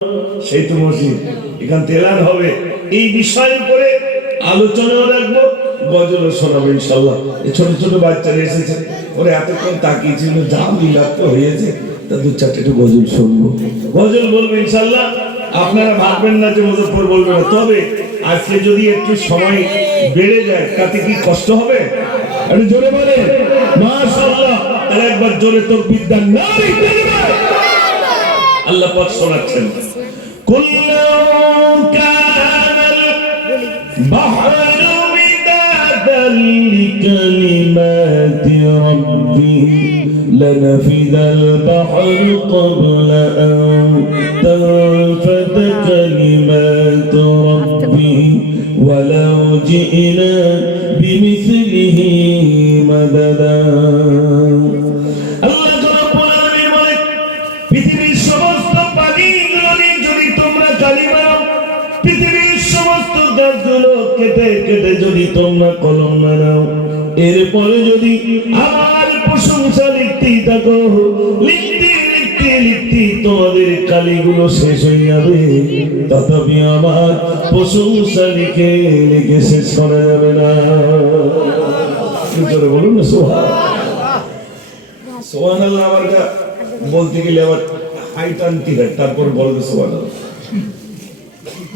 সেই তো মসজিদ এখান তেলান হবে এই বিষয়ের উপরে আলোচনা রাখবো, গজল শোনাবো ইনশাআল্লাহ। এই ছোট ছোট বাচ্চারা এসেছে, ওরা এতক্ষণ তাকিয়েছিল, যা মিলাদ তো হয়েছে, তা দু চারটে একটু গজল শুনবো, গজল বলবো ইনশাআল্লাহ। আপনারা ভাববেন না যে মুজফফর বলবে না, তবে আজকে যদি একটু সময় বেড়ে যায় তাতে কি কষ্ট হবে? একটু জোরে বলে মাশাআল্লাহ, আর একবার জোরে তাকবীর দেন, নারে তাকবীর। আল্লাহ পাক শোনাচ্ছেন, কুল্লু কানাল বাহরু মিদাদান লিকালিমাতি রাব্বি লানাফিদাল বাহরু ক্বাবলা আন তানফাদা কালিমাতু রাব্বি ওয়ালাউ জি'না বিমিসলিহি মাদাদা। কেটে কেটে যদি তোমরা কলম নাও, এরপরে যদি আমার প্রশংসা লিখতেই থাকো, লিখতে লিখতে লিখতে তোমাদের কালিগুলো শেষ হয়ে যাবে, তথাপি আমার প্রশংসা লিখে লিখে শেষ করা যাবে না। বলুন না সুবহানাল্লাহ। আমার বলতে গেলে আবার হাইট আনতে হয়, তারপর বলবে সুবহানাল্লাহ।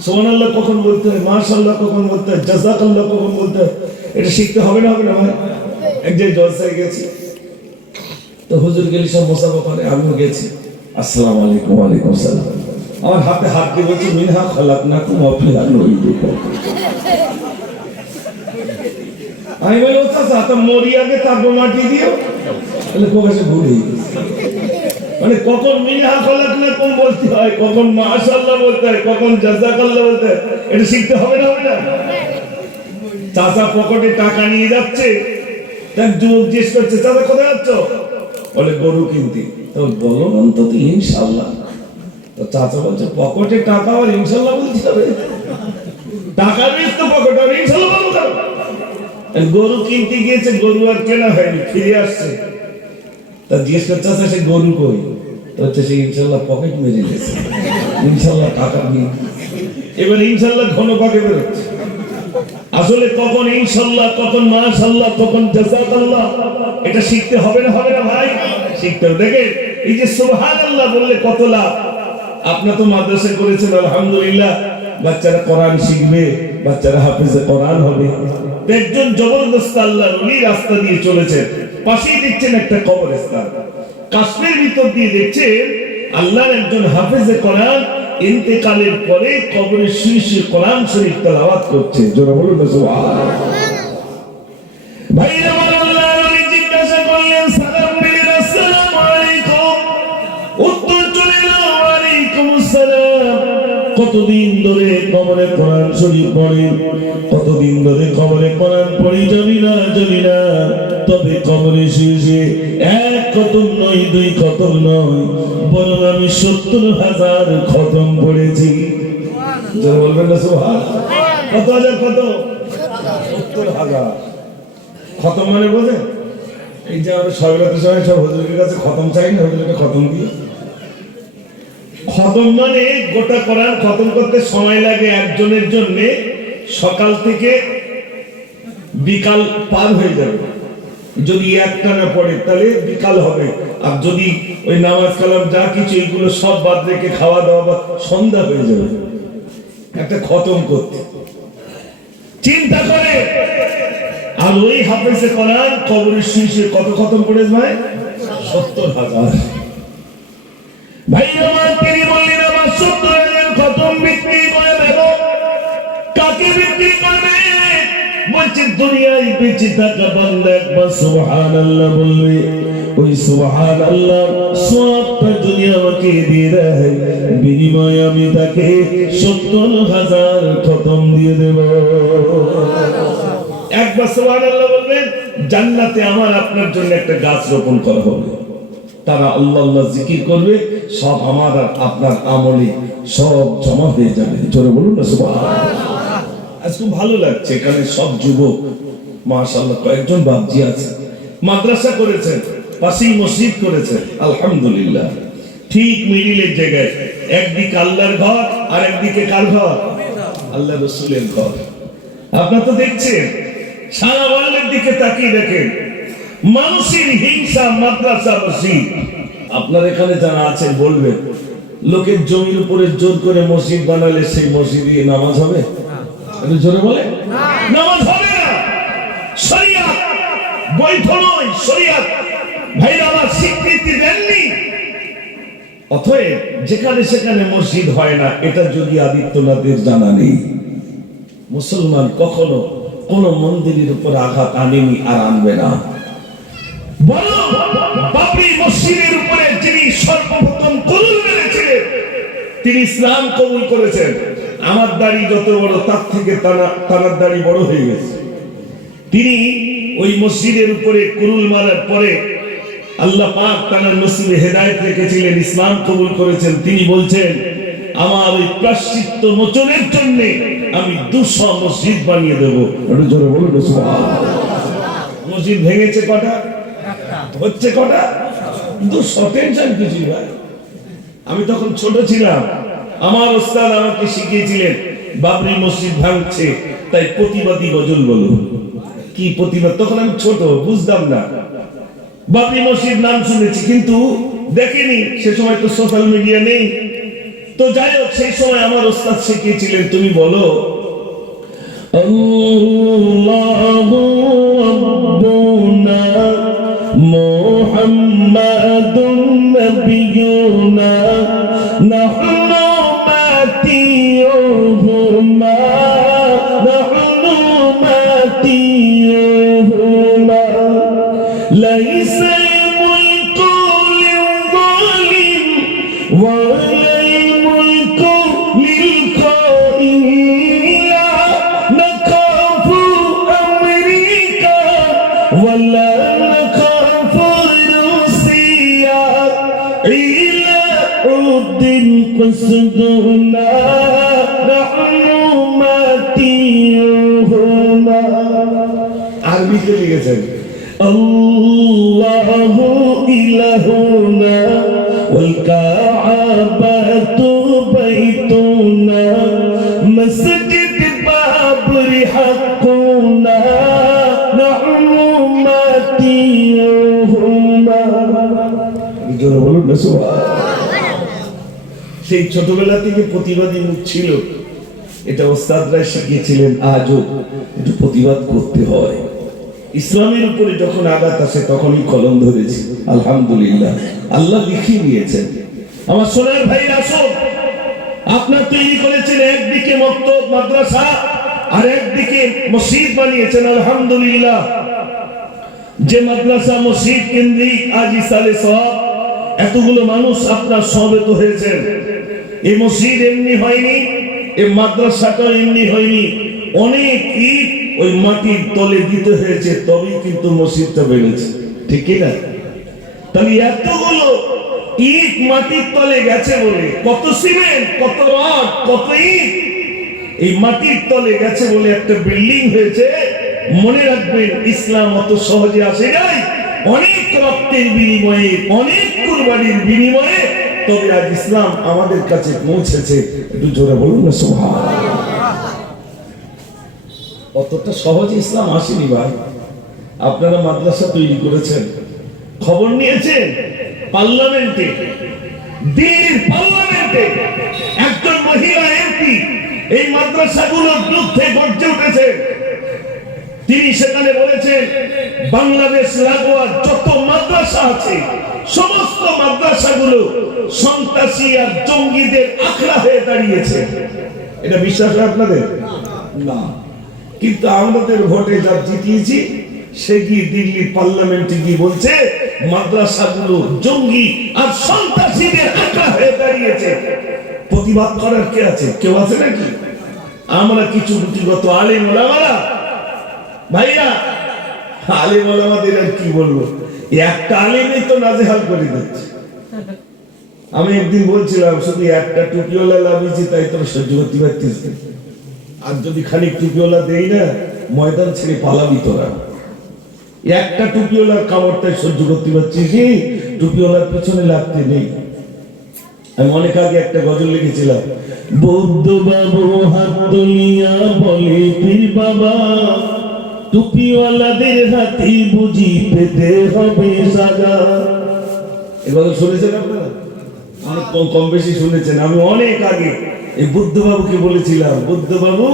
সুবহানাল্লাহ কখন বলতে হয়, মাশাআল্লাহ কখন বলতে হয়, জাযাকাল্লাহ কখন বলতে হয়, এটা শিখতে হবে না? হবে না ভাই? এক জায়গায় জলসায় গেছি, তো হুজুর গেলি সব মুসাফা করে, আমিও গেছি। আসসালামু আলাইকুম। ওয়ালাইকুম আসসালাম। আমার হাতে হাত দিয়ে বলছে, মিনহা খালাকনাকুম ওয়া ফিহা নুঈদুকুম। আমি বলি, ও চাচা তো মরি আগে তারপর মাটি দিও, তাহলে প্রকাশে ভুল হয়ে গেছে। মানে কখন মিনহা খালাকনাকুম বলতে হয়, কখন মাশাআল্লাহ বলতে হয়, কখন জাযাকাল্লাহ বলতে হয়, এটা শিখতে হবে না? হবে না? চাচা পকেটে টাকা নিয়ে যাচ্ছে, তার যুবক জিজ্ঞেস করছে, চাচা কোথায় যাচ্ছ? বলে গরু কিনতে। তো বলো অন্তত ইনশাআল্লাহ। তো চাচা বলছে, পকেটে টাকা আর ইনশাআল্লাহ বলতে হবে? টাকা নেই তো পকেটে, আর ইনশাআল্লাহ বলবো কেন? গরু কিনতে গিয়েছে, গরু আর কেনা হয়নি, ফিরে আসছে। তা জিজ্ঞেস করছে, চাচা সে গরু কই? তো হচ্ছে সে ইনশাআল্লাহ পকেট মেরে গেছে, ইনশাআল্লাহ টাকা নেই। এবার ইনশাআল্লাহ ঘন পাকে বেরোচ্ছে। আসলে কখন ইনশাআল্লাহ, কখন মাশাআল্লাহ, কখন জাযাকাল্লাহ, এটা শিখতে হবে না? হবে না ভাই? শিখতে হবে। দেখেন এই যে সুবহানাল্লাহ বললে কত লাভ। আপনারা তো মাদ্রাসা করেছেন, আলহামদুলিল্লাহ, বাচ্চারা কোরআন শিখবে, বাচ্চারা হাফেজে কোরআন হবে। একজন জবরদস্ত আল্লাহর ওলি রাস্তা দিয়ে চলেছেন, পাশেই দেখছেন একটা কবরস্থান, কাশ্মীর ভিতর দিয়ে দেখছেন আল্লাহর একজন হাফেজে কোরআন ইন্তেকালের পরে কবরে শুয়ে শুয়ে কোরআন শরীফ তেলাওয়াত করছে। জোরে বলুন না সুবহানাল্লাহ। ভাই আমার আল্লাহর ওলি জিজ্ঞাসা করলেন, সালাম দিলেন, আসসালামু আলাইকুম। উত্তর চলে এলো, ওয়ালাইকুম আসসালাম। কতদিন ধরে কবরে কোরআন শরীফ পড়ে, কতদিন ধরে কবরে কোরআন পড়ি জানি না, জানি না। তবে কবরে শুয়ে শুয়ে এক খতম নয়, দুই খতম নয়, বরং আমি ৭০,০০০ খতম পড়েছি। বলবেন না সুবহানাল্লাহ? কত হাজার? কত? ৭০,০০০ খতম। মানে বোঝেন? এই যে আমরা সর্বরাতের সময় সব হুজুরের কাছে খতম চাই না, হুজুরকে খতম দিয়ে। খতম মানে গোটা কোরআন খতম করতে সময় লাগে একজনের জন্য সকাল থেকে বিকাল পার হয়ে যাবে। যদি একটানা পড়ে তাহলে বিকাল হবে, আর যদি ওই নামাজ কালাম যা কিছু এগুলো সব বাদ রেখে খাওয়া দাওয়া বা সন্ধ্যা হয়ে যাবে একটা খতম করতে। চিন্তা করে। আর ওই হাফেজে কোরআন কবরের শীর্ষে কত খতম পড়ে যায়? ৭০,০০০। ভাই আমার তিনি বললেন, আমার ৭০,০০০ খতম বিক্রি করে দেব। কাকে বিক্রি করবে? বলছে দুনিয়ায় বেঁচে থাকা বান্দা একবার সুবহানাল্লাহ বলবে, ওই সুবহানাল্লাহ সওয়াবটা যদি আমাকে দিয়ে দেয়, বিনিময়ে আমি তাকে ৭০,০০০ খতম দিয়ে দেব। একবার সুবহানাল্লাহ বলবেন, জান্নাতে আমার আপনার জন্য একটা গাছ রোপণ করা হবে। তারা আল্লাহ আল্লাহ জিকির করবে, সব আমার আর আপনার আমলে সব জমা হয়ে যাবে। জোরে বলুন না সুবহানাল্লাহ। আজ খুব ভালো লাগছে, এখানে সব যুবক মাশাআল্লাহ, কয়েকজন বাপজি আছে, মাদ্রাসা করেছেন, পাশেই মসজিদ করেছেন, আলহামদুলিল্লাহ। ঠিক মিডিলের জায়গায়, একদিকে আল্লাহর ঘর আর একদিকে কার ঘর? আল্লাহ রাসূলের ঘর। আপনারা তো দেখছেন, সারা ওয়ার্ল্ডের দিকে তাকিয়ে দেখেন, মানুষের হিংসা মাদ্রাসা মসজিদ। আপনার এখানে যারা আছেন বলবেন, লোকের জমির উপরে জোর করে মসজিদ বানালে সেই মসজিদে নামাজ হবে? একটু জোরে বলে। নামাজ হবে না। শরিয়াত বৈধ নয়, শরিয়াত ভাইরা আমার স্বীকৃতি দেননি। অতএব যেখানে সেখানে মসজিদ হয় না, এটা যোগী আদিত্যনাথের জানা নেই। মুসলমান কখনো কোন মন্দিরের উপর আঘাত আনেনি আর আনবে না। বলো, বাবরি মসজিদের উপরে যিনি সর্বপ্রথম কুরুল মেরেছিলেন, তিনি ইসলাম কবুল করেছেন। আমার দাড়ি যত বড়, তার থেকে তার দাড়ি বড় হয়ে গেছে। তিনি ওই মসজিদের উপরে কুরুল মারার পরে আল্লাহ পাক তার নসিবে হেদায়েত রেখেছিলেন, ইসলাম কবুল করেছেন। তিনি বলছেন, আমার ওই প্রায়শ্চিত্ত মোচনের জন্য আমি 200 মসজিদ বানিয়ে দেব। একটু জোরে বলুন সুবহানাল্লাহ। মসজিদ ভেঙেছে কটা? হচ্ছে কটা? 200। টেনশন কিছু ভাই। আমি তখন ছোট ছিলাম, আমার ওস্তাদ আমাকে শিখিয়েছিলেন, বাবরি মসজিদ ভাঙছে তাই প্রতিবাদী গজল বলো। কি প্রতিবাদ? তখন আমি ছোট, বুঝতাম না। বাবরি মসজিদ নাম শুনেছি কিন্তু দেখিনি, সে সময় তো সোশ্যাল মিডিয়া নেই। তো যাই হোক, সেই সময় আমার ওস্তাদ শিখিয়েছিলেন, তুমি বলো আল্লাহু রাব্বুনা মুহাম্মাদুন নাবিয়ুনা নাহনু মাতিয়ুহুমা নাহনু মাতিয়ুহুমা লাইসা الملك للظالم ولا الملك للقائل نخاف أمريكا ولا نخاف روسيا إلى عود قصدنا نحن ماتيهما عربي كده গেছেন আল্লাহু ইলাহুনা ওয়াল কাআবাতু বাইতুনা মসজিদ বাবরি হাকুনা নাহনু মাতিয়ুহুমা। জোরে বলুন না সুবহানাল্লাহ। সেই ছোটবেলা থেকে প্রতিবাদী মুখ ছিল, এটা ওস্তাদরা শিখিয়েছিলেন। আজও একটু প্রতিবাদ করতে হয়। ইসলামের উপরে যখন আঘাত আসে তখনই কলম ধরেছি, আলহামদুলিল্লাহ আল্লাহ লিখিয়ে দিয়েছেন। আমার সোনার ভাই, আসো, আপনার তৈরি করেছেন একদিকে মক্তব মাদ্রাসা আর একদিকে মসজিদ বানিয়েছেন, আলহামদুলিল্লাহ। যে মাদ্রাসা মসজিদ কেন্দ্রিক আজ ইসালে সওয়াব, এতগুলো মানুষ আপনার সমবেত হয়েছেন। এই মসজিদ এমনি হয়নি, এই মাদ্রাসাটা এমনি হয়নি। অনেক ইট ওই মাটির তলে দিতে হয়েছে, তবেই কিন্তু মসজিদটা বেড়েছে, ঠিক কি না? তাহলে এতগুলো ইট মাটির তলে গেছে বলে, কত সিমেন্ট, কত রড, কত ইট এই মাটির তলে গেছে বলে একটা বিল্ডিং হয়েছে। মনে রাখবেন, ইসলাম অত সহজে আসে নাই, অনেক রক্তের বিনিময়ে, অনেক কুরবানির বিনিময়ে তবে আজ ইসলাম আমাদের কাছে পৌঁছেছে। একটু জোরে বলুন না সুবহানাল্লাহ। অতটা সহজে ইসলাম আসেনি ভাই। আপনারা মাদ্রাসা তৈরি করেছেন, খবর নিয়েছেন, পার্লামেন্টে, দিল্লির পার্লামেন্টে একজন মহিলা এমপি এই মাদ্রাসাগুলোর বিরুদ্ধে গর্জে উঠেছে। তিনি সেখানে বলেছেন, বাংলাদেশ লাগোয়া যত মাদ্রাসা আছে সমস্ত মাদ্রাসাগুলো সন্ত্রাসী আর জঙ্গিদের আখড়া হয়ে দাঁড়িয়েছে। এটা বিশ্বাস হয় আপনাদের? না। কিন্তু আমাদের ভোটে যা জিতিয়েছি, সে গিয়ে দিল্লির পার্লামেন্টে গিয়ে বলছে মাদ্রাসাগুলো জঙ্গি আর সন্ত্রাসীদের আখড়া হয়ে দাঁড়িয়েছে। প্রতিবাদ করার কে আছে? কেউ আছে নাকি? আমরা কিছু গুটিগত আলেম ওলামারা, ভাইয়া, আলেম ওলামাদের আর কি বলবো, একটা আলেমই তো নাজেহাল করে দিচ্ছে। আমি একদিন বলছিলাম, শুধু একটা টুপিওয়ালা লাভিয়েছি তাই তোর সহ্য করতে পারতিস, আর যদি খানিক টুপিওয়ালা দেই না, ময়দান ছেড়ে পালাবি তোরা। একটা টুপিওয়ালার কামড়টাই সহ্য করতে পারছিস, টুপিওয়ালার পেছনে লাগতে নেই। আমি অনেক আগে একটা গজল লিখেছিলাম, বৌদ্ধ বাবু হাত তুলিয়া বলে পীর বাবা, টুপিওয়ালাদের হাতি বুঝি পেতে হবে সাজা। এ গজল শুনেছেন আপনারা? অনেক কম বেশি শুনেছেন। আমি অনেক আগে এই বুদ্ধবাবুকে বলেছিলাম, বুদ্ধবাবু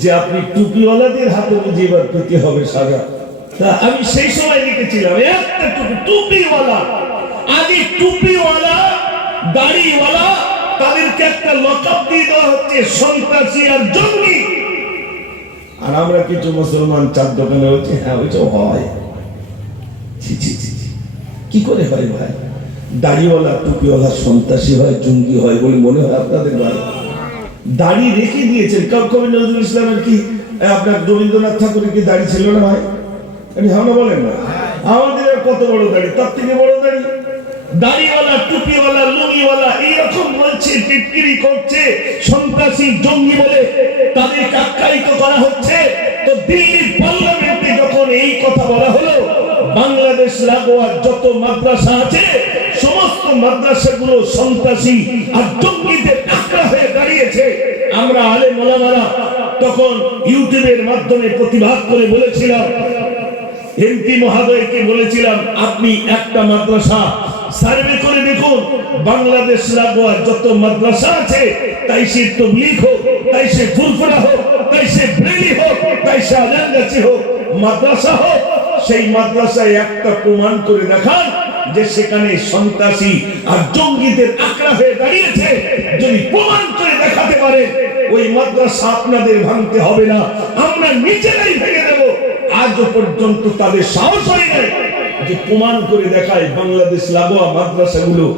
যে আপনি টুপিওয়ালাদের হাতে বুঝি এবার পেতে হবে সাজা। তা আমি সেই সময় লিখেছিলাম, একটা টুপিওয়ালা, আগে টুপিওয়ালা দাড়িওয়ালা তাদেরকে একটা লকআপ দিয়ে দেওয়া হচ্ছে সন্ত্রাসী আর জঙ্গি। আর আমরা কিছু মুসলমান চার দোকানে হচ্ছে, হ্যাঁ ওই হয়, কি করে হয় ভাই? দাড়িওয়ালা টুপিওয়ালা সন্ত্রাসী হয়, জঙ্গি হয় বলে মনে হয় আপনাদের? ভাই দাড়ি রেখে দিয়েছেন। কবি নজরুল ইসলামের কি, আপনার রবীন্দ্রনাথ ঠাকুরের কি দাড়ি ছিল না ভাই? হ্যাঁ না বলেন না? আমাদের কত বড় দাড়ি, তার থেকে বড় দাড়ি। দাড়িওয়ালা টুপিওয়ালা লুঙ্গিওয়ালা এইরকম বলছে, টিটকিরি করছে, সন্ত্রাসী জঙ্গি বলে তাদেরকে আখ্যায়িত করা হচ্ছে। তো দিল্লির পার্লামেন্টে যখন এই কথা বলা হলো, বাংলাদেশ লাগোয়া যত মাদ্রাসা আছে সমস্ত মাদ্রাসাগুলো সন্ত্রাসী আর জঙ্গিদের আক্রা হয়ে দাঁড়িয়েছে। আমরা আলেম ওলামারা তখন ইউটিউবের মাধ্যমে প্রতিবাদ করে বলেছিলাম, এমপি মহোদয়কে বলেছিলাম, আপনি একটা মাদ্রাসা সার্ভে করে দেখুন, বাংলাদেশ লাগোয়া যত মাদ্রাসা আছে, তাই সে তবলিগ হোক, তাই সে ফুরফুরা হোক, তাই সে ব্রেলি হোক, তাই সে আজানগাছি হোক, মাদ্রাসা হোক, সেই মাদ্রাসায় একটা প্রমাণ করে দেখান যে সেখানে সন্ত্রাসী আর জঙ্গিদের আক্রা হয়ে দাঁড়িয়েছে। যদি প্রমাণ করে দেখাতে পারে, ওই মাদ্রাসা আপনাদের ভাঙতে হবে না, আমরা নিজেরাই ভেঙে দেব। আজও পর্যন্ত তাদের সাহস হয় না যে প্রমাণ করে দেখায় বাংলাদেশ লাগোয়া মাদ্রাসাগুলো